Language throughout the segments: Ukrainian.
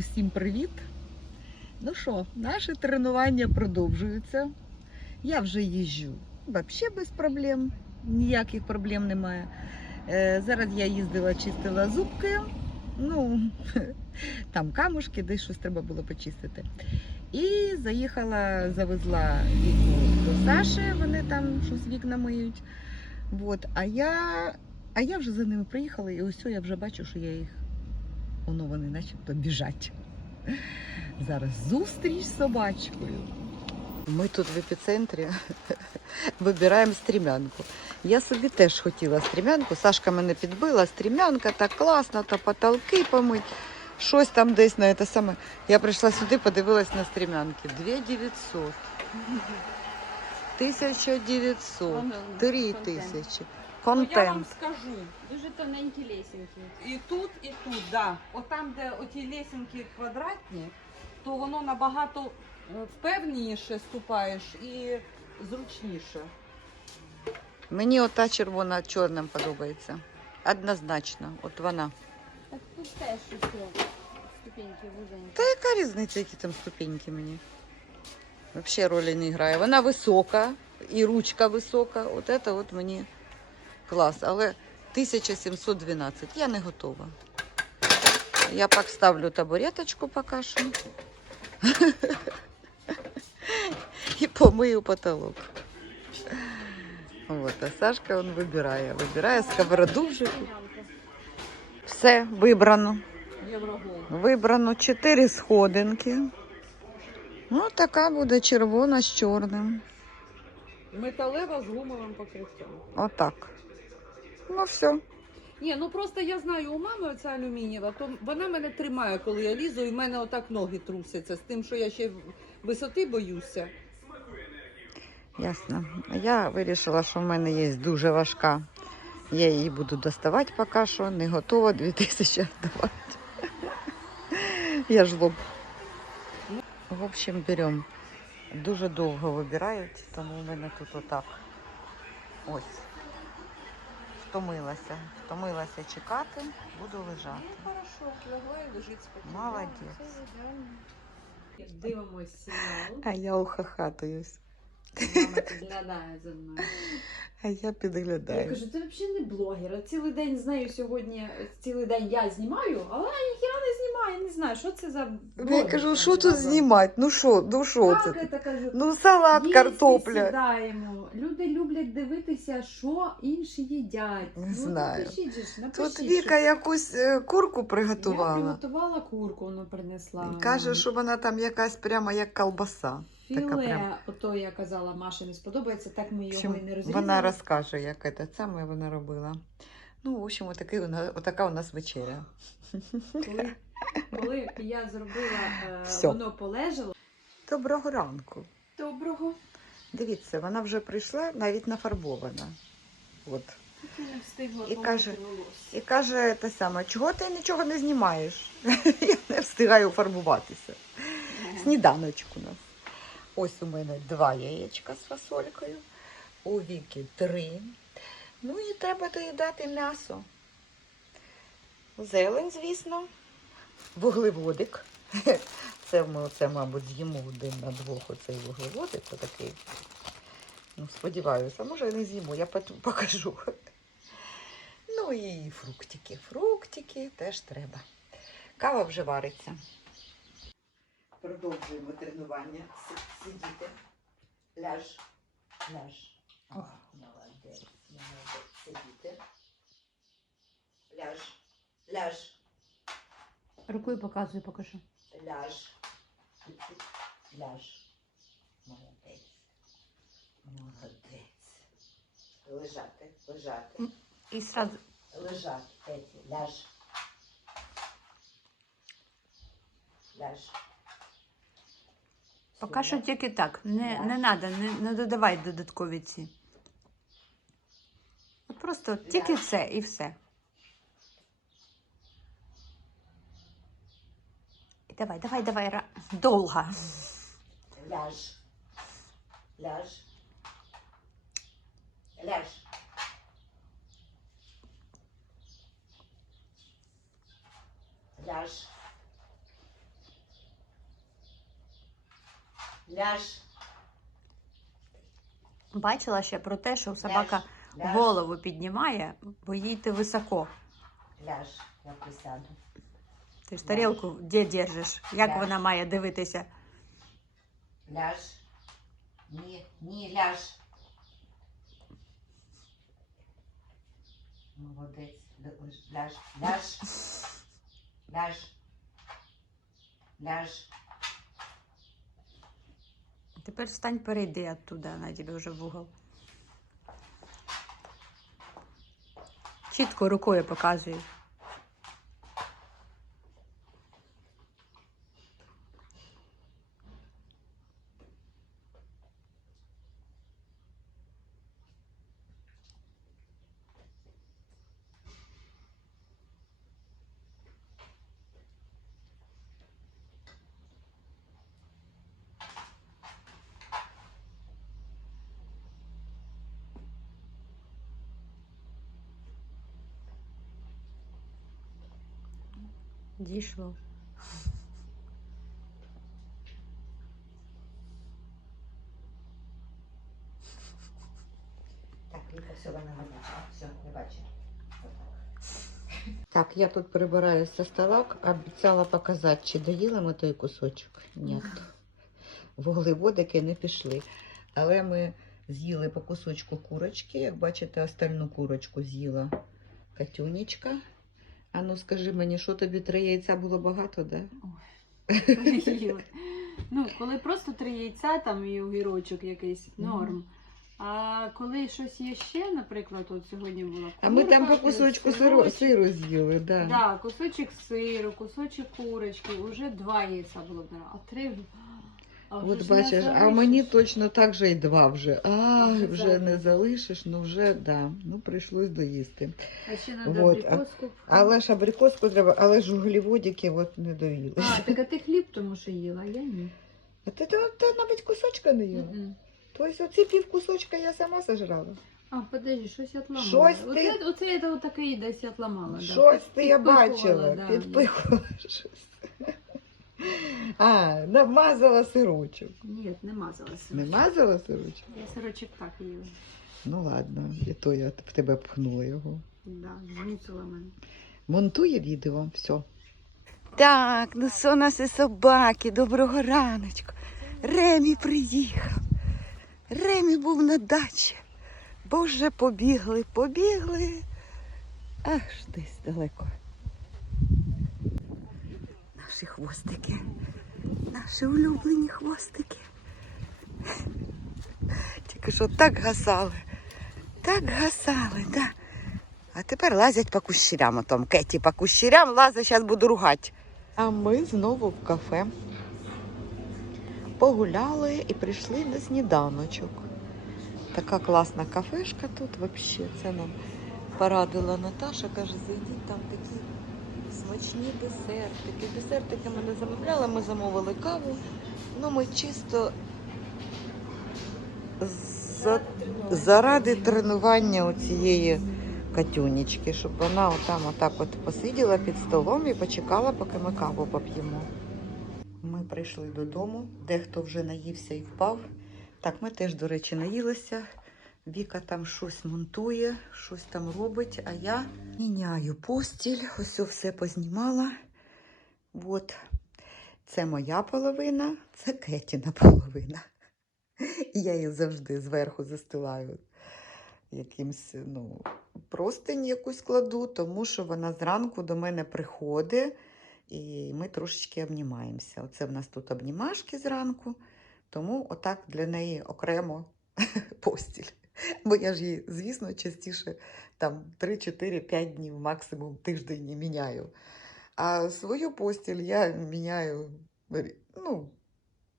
Усім привіт! Ну що, наші тренування продовжуються. Я вже їжджу взагалі без проблем, ніяких проблем немає. Е, зараз я їздила, чистила зубки. Ну, там камушки, десь щось треба було почистити. І заїхала, завезла вікно до Саші, вони там щось вікна миють. Вот. А, я, а я вже за ними приїхала, і ось я вже бачу, що я їх воно вони начебто біжать. Зараз зустріч з собачкою. Ми тут в епіцентрі вибираємо стрімянку. Я собі теж хотіла стрімянку. Сашка мене підбила, стрімянка так класно, то потолки помить. Щось там десь на це саме. Я прийшла сюди, подивилась на стрімянки. 2900. 1900. 3000. Ну, я вам Контент. скажу. Дуже тоненькі лесенки. І тут, і тут, да. От там, де оті лесенки квадратні, то воно набагато е, впевненіше ступаєш і зручніше. Мені ота червона чорним подобається. Однозначно, от вона. Так тут теж усе ступеньки вузенькі. Та яка різниця, які там ступеньки мені? Взагалі ролі не грає. Вона висока, і ручка висока. От це от мені клас. Але 1712. Я не готова. Я пак ставлю табуреточку поки що. І помию потолок. От, а Сашка він вибирає. Вибирає сковороду вже. Все, вибрано. Вибрано чотири сходинки. Ну, така буде червона з чорним. Металева з гумовим покриттям. Отак. Ну, все. Ні, ну просто я знаю, у мами оця алюмінієва, то вона мене тримає, коли я лізу, і в мене отак ноги трусяться з тим, що я ще висоти боюся. Ясно. Я вирішила, що в мене є дуже важка. Я її буду доставати поки що. Не готова 2000 віддавати. Я жлоб. В общем, беремо. Дуже довго вибирають, тому в мене тут отак. Ось. Втомилася. Втомилася чекати, буду лежати. хорошо, легла і лежить спокійно. Молодець. Дивимось. А я ухахатуюсь. Мама підглядає за мною. А я підглядаю. Я кажу, ти взагалі не блогер. а Цілий день з нею сьогодні, цілий день я знімаю, але я ніхіра не знімаю. Не знаю, що це за Ну, Я кажу, що тут знімати? Ну що, ну що Так, це? це кажу. Ну, салат, Їсти картопля. сідаємо. Люди люблять дивитися, що інші їдять. Не ну, знаю. Напишіть же ж, напишіть. Тут Віка що- якусь е, курку Я приготувала. приготувала курку, вона принесла. Каже, що вона там якась прямо як колбаса. Така Філе, прям. ото я казала, Маші не сподобається, так ми В його общем, і не розрізали. вона розкаже, як це саме вона робила. Ну, в общем, отакий, у нас- отака у нас вечеря. Коли, коли я зробила, е, Всьо. воно полежало. Доброго ранку. Доброго. Дивіться, вона вже прийшла, навіть нафарбована. От. Я не встигла І каже- волосся. І каже те саме, чого ти нічого не знімаєш? Я не встигаю фарбуватися. Сніданочок у нас. Ось у мене два яєчка з фасолькою, у Віки три. Ну і треба доїдати м'ясо. Зелень, звісно, вуглеводик. Це оце, мабуть, з'їмо один на двох оцей вуглеводик, отакий. Ну, сподіваюся, може не з'їмо, я покажу. Ну і фруктики. Фруктики теж треба. Кава вже вариться. Продовжуємо тренування. Сидіти. Ляж. Ляж. Молодець. Молодець. Сидіти. Ляж. Ляж. Рукою показую, покажу. Ляж. Ляж. Молодець. Молодець. Лежати. Лежати. І сразу Лежать, Петі, ляж. Ляж. Поки що тільки так. Не, не треба, не, не додавай додаткові ці. Просто тільки це і все. І Давай, давай, давай. Довго. Ляж. Ляж. Ляж. Ляж. Ляж. Бачила ще про те, що собака ляж, голову піднімає, бо їй ти високо. Ляж. Я присяду. Ти ж тарілку де держиш? Як Ляж. вона має дивитися? Ляж. Ні, ні, ляж. Молодець. Ляж. Ляж. Ляж. Ляж. Тепер встань, перейди оттуда, на тебе вже в угол. Чітко рукою показує. Дійшло. Так, Віка, все, вона не бачила. Все, не бачила. Так, я тут прибираю со стола, обіцяла показати, чи доїли ми той кусочок. Ні. Вуглеводики не пішли. Але ми з'їли по кусочку курочки. Як бачите, остальну курочку з'їла Катюнечка. А ну скажи мені, що тобі три яйця було багато, да? Їли. Ну, коли просто три яйця там і огірочок якийсь норм. А коли щось є ще, наприклад, от сьогодні була А ми там по кусочку сиру, сиру з'їли, да. Да, кусочок сиру, кусочок курочки, уже два яйця було б, а три. От бачиш, а мені точно так же і два вже. А, Вже не залишиш, ну вже да. Ну прийшлось доїсти. А ще треба Вот, абрикоску. Але ж абрикоску треба, але ж углеводики от не доїли. А, так а ти хліб тому що їла, а я ні. А ти, ти, ти навіть кусочка не їла. Тобто оці пів кусочка я сама сожрала. А, подожди, щось я отламала. Щось ти- Оце, оце я такий десь я отламала. да. Щось ти я бачила, да. підпихувала щось. А, намазала сирочок. Ні, не мазала Не сирочок. мазала сирочок? Я сирочок так їла. Ну ладно, і то я в тебе пхнула його. Да, змусила мене. Монтує відео, все. Так, ну що наші собаки, доброго раночку. Ремі приїхав. Ремі був на дачі. Боже, побігли, побігли. Аж десь далеко. Наші хвостики. Наші улюблені хвостики. Тільки що так гасали. Так гасали. Да. А тепер лазять по кущерям. Отом Кеті по кущерям лазить, зараз буду ругати. А ми знову в кафе. Погуляли і прийшли на сніданочок. Така класна кафешка тут взагалі. Це нам порадила Наташа. Каже, зайдіть там такі смачні десертики. Десертики ми не замовляли, ми замовили каву. Ну ми чисто за... заради тренування цієї Катюнечки, щоб вона отам отак от посиділа під столом і почекала, поки ми каву поп'ємо. Ми прийшли додому, дехто вже наївся і впав. Так, ми теж, до речі, наїлися. Віка там щось монтує, щось там робить, а я міняю постіль, ось все познімала. От. Це моя половина, це Кетіна половина. Я її завжди зверху застилаю якимсь, ну, простинь якусь кладу, тому що вона зранку до мене приходить, і ми трошечки обнімаємося. Оце в нас тут обнімашки зранку, тому отак для неї окремо постіль. Бо я ж її, звісно, частіше там 3-4-5 днів, максимум тиждень міняю. А свою постіль я міняю ну,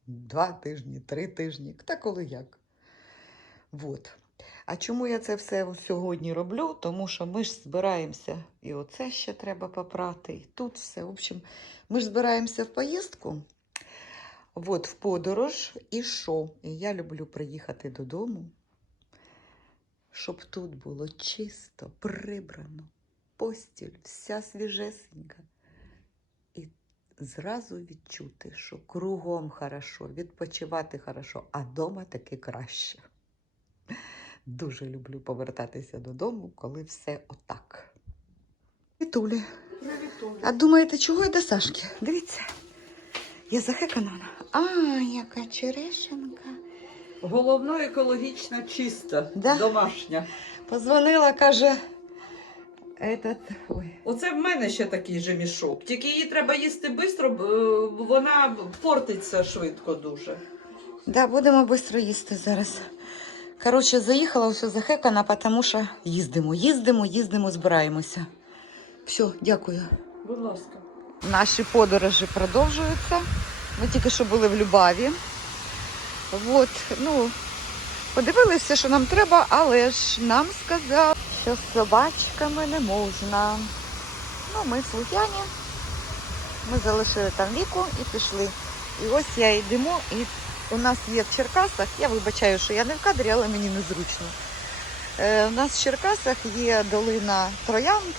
два тижні, три тижні, та коли як. Вот. А чому я це все сьогодні роблю? Тому що ми ж збираємося, і оце ще треба попрати, і тут все. В общем, ми ж збираємося в поїздку, от, в подорож, і що? І я люблю приїхати додому, щоб тут було чисто, прибрано, постіль, вся свіжесенька. І зразу відчути, що кругом хорошо, відпочивати хорошо, а вдома таки краще. Дуже люблю повертатися додому, коли все отак. Вітулі. А думаєте, чого я до Сашки? Дивіться, я захекана. вона. А, яка черешенка. Головно екологічно чиста, Да? домашня. Позвонила, каже. Этот, ой, Оце в мене ще такий же мішок. Тільки її треба їсти швидко, бо вона портиться швидко дуже. Да, будемо швидко їсти зараз. Коротше, заїхала все захекана, тому що їздимо, їздимо, їздимо, збираємося. Все, дякую. Будь ласка. Наші подорожі продовжуються. Ми тільки що були в Любаві. От, ну, подивилися, що нам треба, але ж нам сказав, що з собачками не можна. Ну, ми слухняні. Ми залишили там віку і пішли. І ось я йдемо, і у нас є в Черкасах, я вибачаю, що я не в кадрі, але мені незручно. Е, у нас в Черкасах є долина Троянд.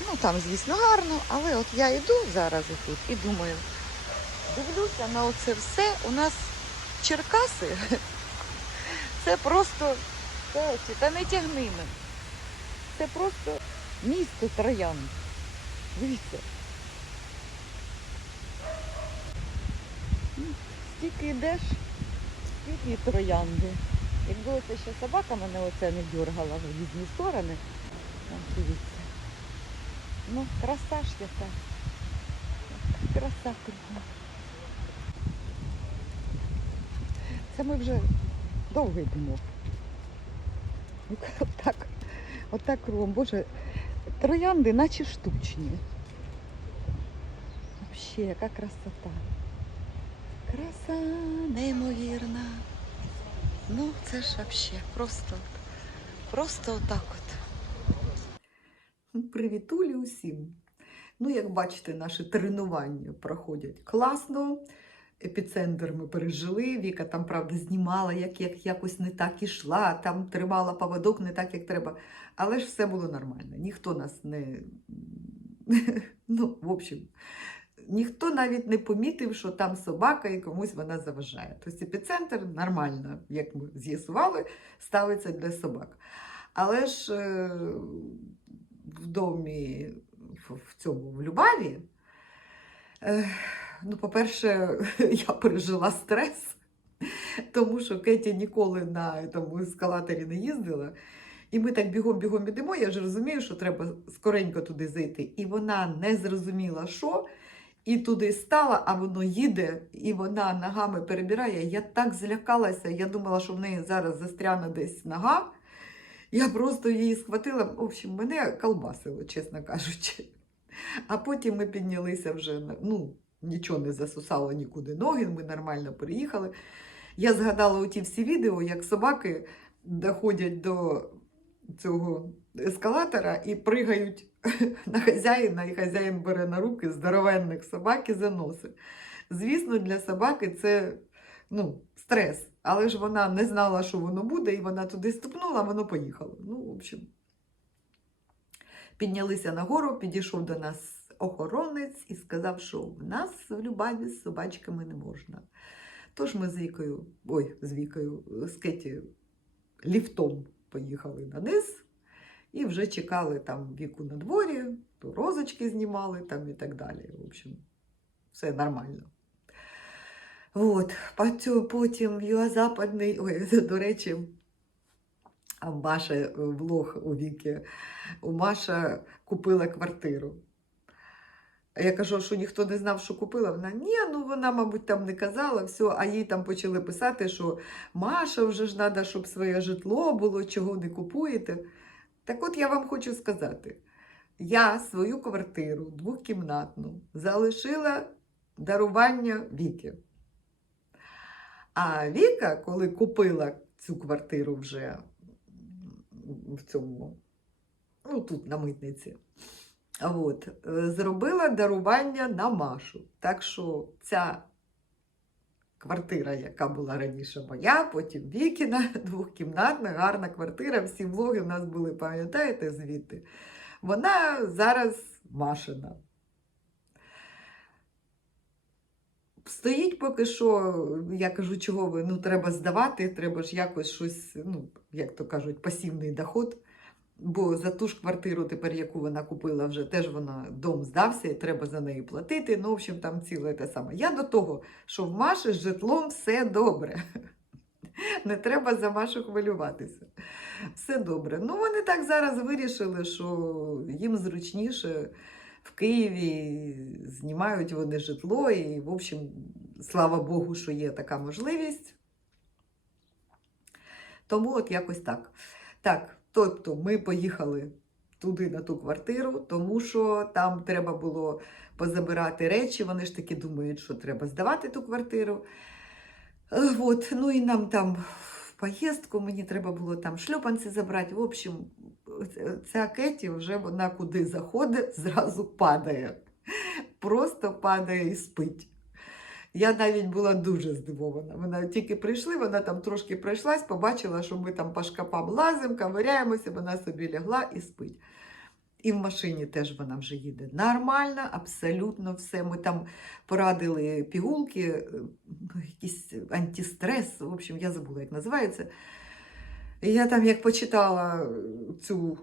Ну там, звісно, гарно, але от я йду зараз тут і думаю, дивлюся на оце все. У нас Черкаси. Це просто та, не тягни мене. Це просто місто Троянд. Дивіться. Ну, Стільки йдеш, стільки і троянди. Якби оце ще собака мене оце не дергала в різні сторони. Дивіться. Ну, краса ж яка. Краса кругом. Це ми вже довго йдемо. Ну, Отак, отак кругом. Боже, троянди наче штучні. Взагалі, яка красота. Краса неймовірна. Ну, це ж взагалі просто, просто отак от. Привітулі усім. Ну, як бачите, наші тренування проходять класно. Епіцентр ми пережили. Віка там, правда, знімала, як, як якось не так ішла, там тримала поводок не так, як треба. Але ж все було нормально. Ніхто нас не. Ну, в общем, ніхто навіть не помітив, що там собака і комусь вона заважає. Тобто епіцентр нормально, як ми з'ясували, ставиться для собак. Але ж е, в домі в, цьому в Любаві, е, ну, по-перше, я пережила стрес, тому що Кетя ніколи на тому ескалаторі не їздила. І ми так бігом-бігом ідемо, я ж розумію, що треба скоренько туди зайти. І вона не зрозуміла, що. І туди стала, а воно їде, і вона ногами перебирає. Я так злякалася, я думала, що в неї зараз застряне десь нога. Я просто її схватила. В общем, мене колбасило, чесно кажучи. А потім ми піднялися вже, ну, нічого не засусало нікуди ноги, ми нормально переїхали. Я згадала оті всі відео, як собаки доходять до цього ескалатора і пригають на хазяїна, і хазяїн бере на руки здоровенних собак і заносить. Звісно, для собаки це ну, стрес. Але ж вона не знала, що воно буде, і вона туди ступнула, воно поїхало. Ну, в общем, піднялися нагору, підійшов до нас охоронець і сказав, що в нас в Любаві з собачками не можна. Тож ми з Вікою, ой, з Вікою, з Кеті ліфтом поїхали на низ і вже чекали там віку на дворі, то розочки знімали там і так далі. В общем, все нормально. От, потім, юго-западний, ой, до речі, Маша влог у Віки, у Маша купила квартиру. А я кажу, що ніхто не знав, що купила. Вона ні, ну вона, мабуть, там не казала, все, а їй там почали писати, що Маша вже ж треба, щоб своє житло було, чого не купуєте. Так от я вам хочу сказати: я свою квартиру двохкімнатну залишила дарування Віки. А Віка, коли купила цю квартиру вже в цьому, ну тут на митниці, от, е, зробила дарування на Машу. Так що ця квартира, яка була раніше моя, потім Вікіна, двохкімнатна, гарна квартира. Всі влоги в нас були, пам'ятаєте, звідти. Вона зараз Машина. стоїть поки що, я кажу, чого ви, ну треба здавати, треба ж якось щось, ну, як то кажуть, пасівний доход. Бо за ту ж квартиру, тепер, яку вона купила, вже теж вона дом здався, і треба за неї платити. Ну, в общем, там ціле те саме. Я до того, що в Маші з житлом все добре. Не треба за Машу хвилюватися. Все добре. Ну, вони так зараз вирішили, що їм зручніше в Києві знімають вони житло, і, в общем, слава Богу, що є така можливість. Тому от якось так. Так, тобто ми поїхали туди на ту квартиру, тому що там треба було позабирати речі. Вони ж таки думають, що треба здавати ту квартиру. От, ну і нам там в поїздку мені треба було там шльопанці забрати. В общем, ця Кеті вже вона куди заходить, зразу падає. Просто падає і спить. Я навіть була дуже здивована. Вона тільки прийшли, вона там трошки пройшлась, побачила, що ми там по шкапам лазимо, ковиряємося, вона собі лягла і спить. І в машині теж вона вже їде. Нормально, абсолютно все. Ми там порадили пігулки, е, якийсь антистрес. В общем, я забула, як називається. І я там, як почитала цю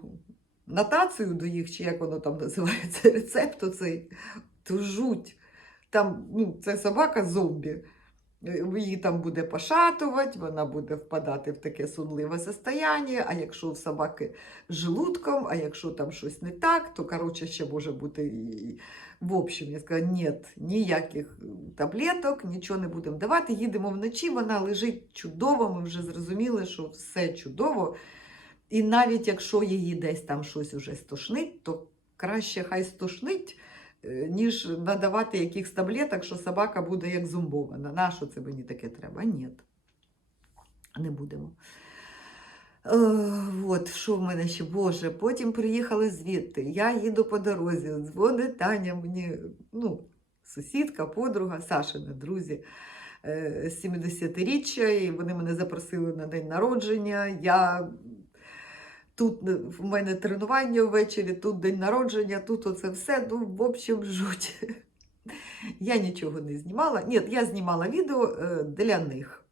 нотацію до їх, чи як воно там називається, рецепт оцей, то жуть. Там ну, це собака зомбі. Е, Її там буде пошатувати, вона буде впадати в таке сонливе состояння, а якщо в собаки желудком, а якщо там щось не так, то коротше ще може бути. В общем, я сказала, ні, ніяких таблеток, нічого не будемо давати. Їдемо вночі, вона лежить чудово, ми вже зрозуміли, що все чудово. І навіть якщо її десь там щось уже стошнить, то краще хай стошнить, е, ніж надавати якихось таблеток, що собака буде як зумбована. Нащо це мені таке треба? Ні. Не будемо. Е, от, що в мене ще, Боже, потім приїхали звідти. Я їду по дорозі, дзвонить Таня мені, ну, сусідка, подруга, Сашина, друзі, е, 70-річчя, і вони мене запросили на день народження. Я Тут е, в мене тренування ввечері, тут день народження, тут оце все. Ну, в общем, жуть. Я нічого не знімала. Ні, я знімала відео е, для них.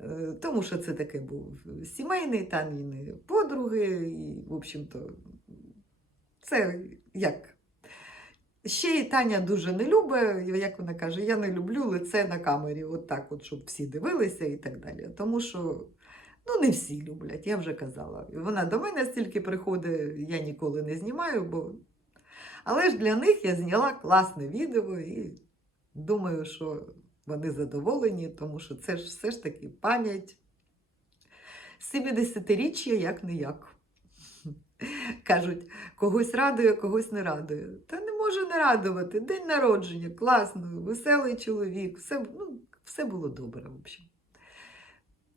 Е, Тому що це таке був сімейний, Таніни подруги, і, в общем-то, це як. Ще й Таня дуже не любить, як вона каже, я не люблю лице на камері, от так, от, щоб всі дивилися і так далі. Тому що ну, не всі люблять, я вже казала. Вона до мене стільки приходить, я ніколи не знімаю, бо. Але ж для них я зняла класне відео і думаю, що вони задоволені, тому що це ж все ж таки пам'ять 70-річчя як не. Кажуть, когось радує, когось не радує. Та не може не радувати. День народження, класно, веселий чоловік, все, ну, все було добре. В общем.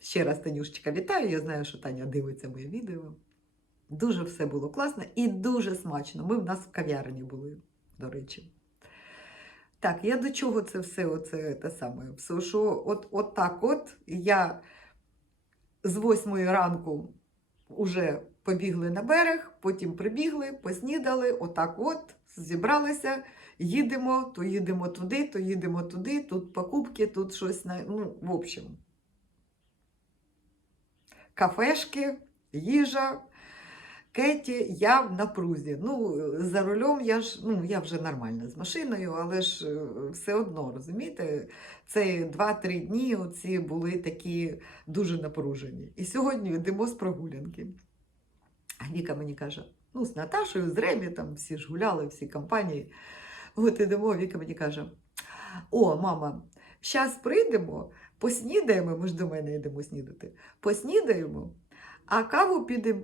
Ще раз, Танюшечка, вітаю. Я знаю, що Таня дивиться моє відео. Дуже все було класно і дуже смачно. Ми в нас в кав'ярні були, до речі. Так, я до чого це все оце те саме? Все, що от, от так от я з восьмої ранку вже побігли на берег, потім прибігли, поснідали, отак от, зібралися, їдемо, то їдемо туди, то їдемо туди, тут покупки, тут щось на. Ну, в общем. Кафешки, їжа. Кеті, я в напрузі. Ну, за рулем я ж ну, я вже нормально з машиною, але ж е, все одно, розумієте, це 2-3 дні оці були такі дуже напружені. І сьогодні йдемо з прогулянки. Віка мені каже: ну, з Наташою, з Ремі, там всі ж гуляли, всі компанії. От ідемо, Віка мені каже: О, мама, зараз прийдемо, поснідаємо, ми ж до мене йдемо снідати, поснідаємо, а каву підемо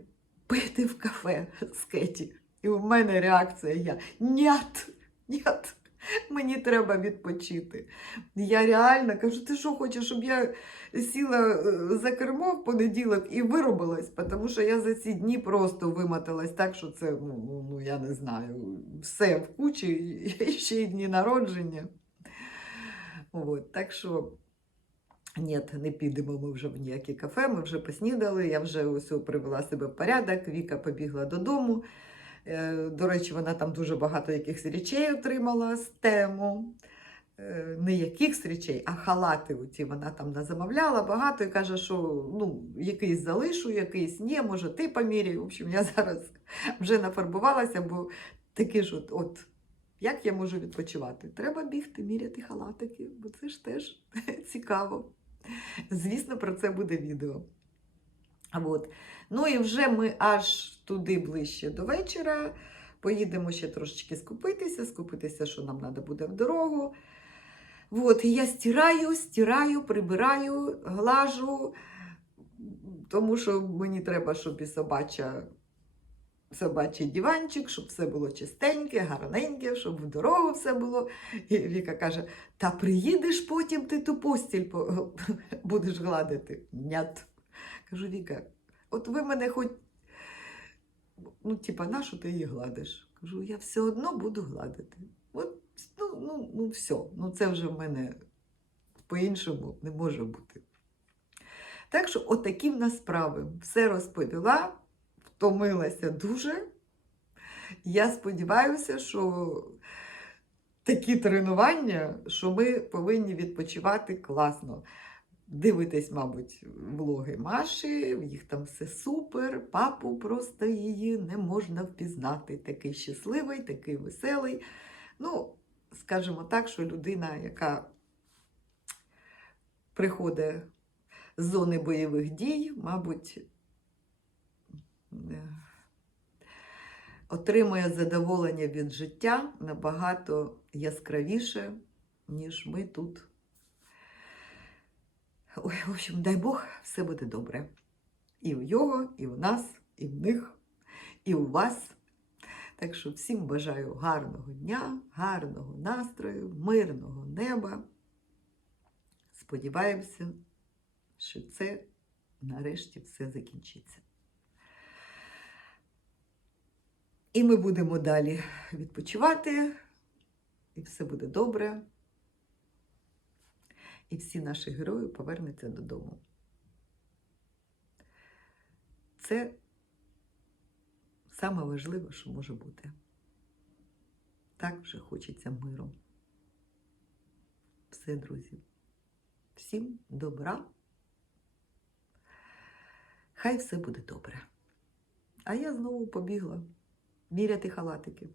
пити в кафе з Кеті. І у мене реакція я: Нят, нят, мені треба відпочити. Я реально кажу, ти що хочеш, щоб я сіла е, за кермо в понеділок і виробилась, тому що я за ці дні просто вимоталась так, що це, ну, ну, ну я не знаю, все в кучі, ще й дні народження. От, так що. Ні, не підемо ми вже в ніякі кафе, ми вже поснідали, я вже ось привела себе в порядок, Віка побігла додому. Е, До речі, вона там дуже багато якихось речей отримала з тему. е, не якихось речей, а халати. Оці вона там назамовляла багато і каже, що ну, якийсь залишу, якийсь ні, може ти поміряй. В общем, я зараз вже нафарбувалася, бо таке ж от, от як я можу відпочивати? Треба бігти, міряти халатики, бо це ж теж цікаво. Звісно, про це буде відео. От. Ну і вже ми аж туди ближче до вечора. Поїдемо ще трошечки скупитися, скупитися, що нам треба буде в дорогу. От, я стираю, стираю, прибираю, глажу, тому що мені треба, щоб і собача, собачий диванчик, щоб все було чистеньке, гарненьке, щоб в дорогу все було. І Віка каже: та приїдеш потім ти ту постіль будеш гладити. Нят. Кажу, Віка, от ви мене хоч, ну, типа, на що ти її гладиш? Кажу, я все одно буду гладити. От, ну, ну, ну все, ну це вже в мене по-іншому не може бути. Так що, отакі в нас справи. Все розповіла, втомилася дуже. Я сподіваюся, що такі тренування, що ми повинні відпочивати класно. Дивитесь, мабуть, влоги Маші, їх там все супер. Папу просто її не можна впізнати. Такий щасливий, такий веселий. Ну, скажімо так, що людина, яка приходить з зони бойових дій, мабуть, отримує задоволення від життя набагато яскравіше, ніж ми тут. Ой, в общем, дай Бог, все буде добре. І у його, і у нас, і в них, і у вас. Так що всім бажаю гарного дня, гарного настрою, мирного неба. Сподіваємося, що це нарешті все закінчиться. І ми будемо далі відпочивати, і все буде добре. І всі наші герої повернуться додому. Це саме важливе, що може бути. Так вже хочеться миру. Все, друзі. Всім добра. Хай все буде добре. А я знову побігла міряти халатики.